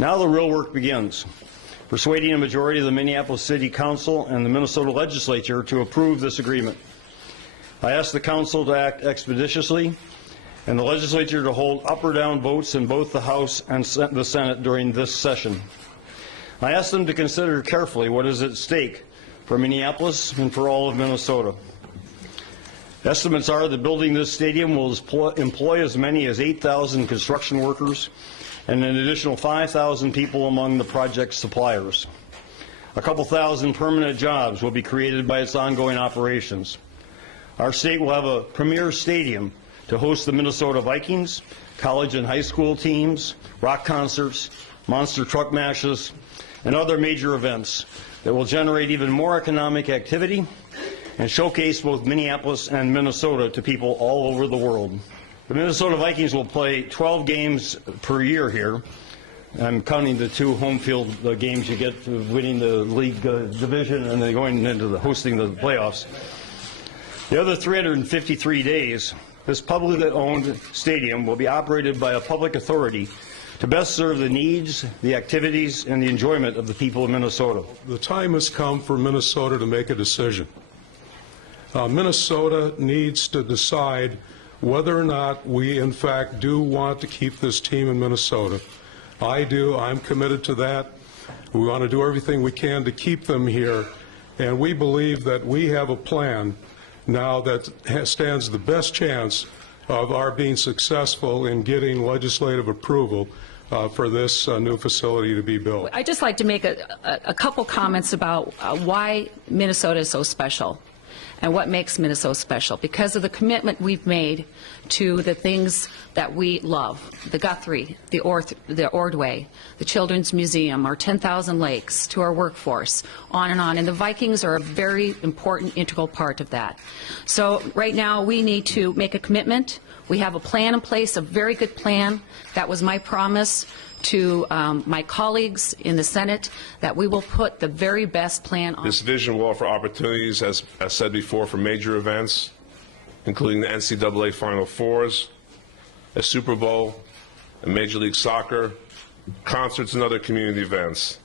Now the real work begins, persuading a majority of the Minneapolis City Council and the Minnesota Legislature to approve this agreement. I ask the Council to act expeditiously and the Legislature to hold up or down votes in both the House and the Senate during this session. I ask them to consider carefully what is at stake for Minneapolis and for all of Minnesota. Estimates are that building this stadium will employ as many as 8,000 construction workers and an additional 5,000 people among the project suppliers. A couple thousand permanent jobs will be created by its ongoing operations. Our state will have a premier stadium to host the Minnesota Vikings, college and high school teams, rock concerts, monster truck mashes, and other major events that will generate even more economic activity and showcase both Minneapolis and Minnesota to people all over the world. The Minnesota Vikings will play 12 games per year here. I'm counting the 2 home field games you get for winning the league division and then going into the hosting the playoffs. The other 353 days, this publicly owned stadium will be operated by a public authority to best serve the needs, the activities, and the enjoyment of the people of Minnesota. The time has come for Minnesota to make a decision. Minnesota needs to decide whether or not we, in fact, do want to keep this team in Minnesota. I do. I'm committed to that. We want to do everything we can to keep them here, and we believe that we have a plan now that stands the best chance of our being successful in getting legislative approval for this new facility to be built. I'd just like to make a couple comments about why Minnesota is so special and what makes Minnesota special. Because of the commitment we've made to the things that we love, the Guthrie, the Ordway, the Children's Museum, our 10,000 lakes, to our workforce, on, and the Vikings are a very important, integral part of that. So right now we need to make a commitment. We have a plan in place, a very good plan. That was my promise to my colleagues in the Senate, that we will put the very best plan on. This vision will offer opportunities, as said before, for major events, including the NCAA Final Fours, a Super Bowl, a Major League Soccer, concerts, and other community events.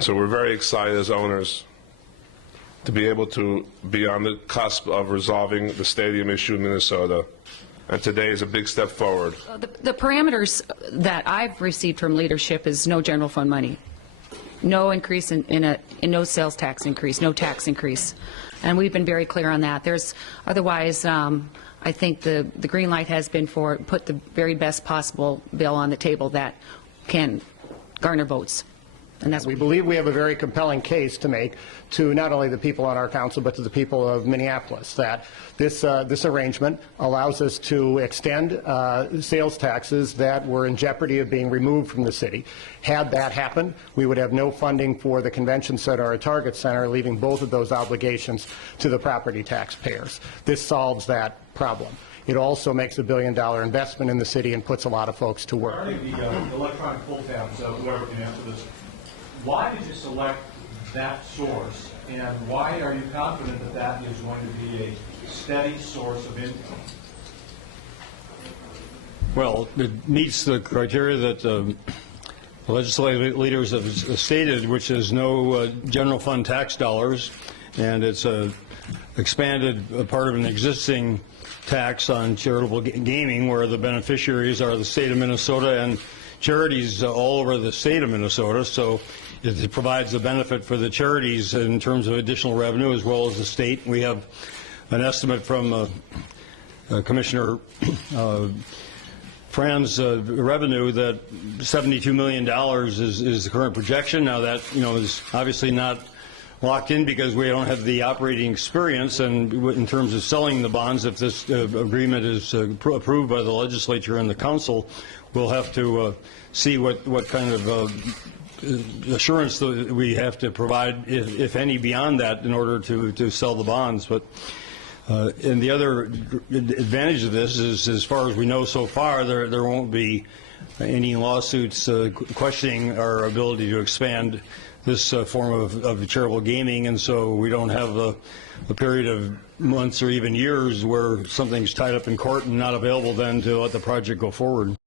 So we're very excited as owners to be able to be on the cusp of resolving the stadium issue in Minnesota. And today is a big step forward. The parameters that I've received from leadership is no general fund money, no increase in no sales tax increase, no tax increase, and we've been very clear on that. There's otherwise, I think the green light has been for put the very best possible bill on the table that can garner votes. And that's we believe we have a very compelling case to make to not only the people on our council but to the people of Minneapolis, that this arrangement allows us to extend sales taxes that were in jeopardy of being removed from the city. Had that happened, we would have no funding for the convention center or Target Center, leaving both of those obligations to the property taxpayers. This solves that problem. It also makes a $1 billion investment in the city and puts a lot of folks to work. Regarding the electronic poll tabs, whoever can answer this, why did you select that source, and why are you confident that that is going to be a steady source of income? Well, it meets the criteria that the legislative leaders have stated, which is no general fund tax dollars, and it's a expanded part of an existing tax on charitable gaming, where the beneficiaries are the state of Minnesota and charities all over the state of Minnesota. So it provides a benefit for the charities in terms of additional revenue as well as the state. We have an estimate from Commissioner Fran's revenue that $72 million is the current projection. Now that is obviously not locked in because we don't have the operating experience, and in terms of selling the bonds, if this agreement is approved by the legislature and the council, we'll have to see what kind of assurance that we have to provide, if any, beyond that in order to sell the bonds. But and the other advantage of this is, as far as we know so far, there won't be any lawsuits questioning our ability to expand this form of charitable gaming, and so we don't have a period of months or even years where something's tied up in court and not available then to let the project go forward.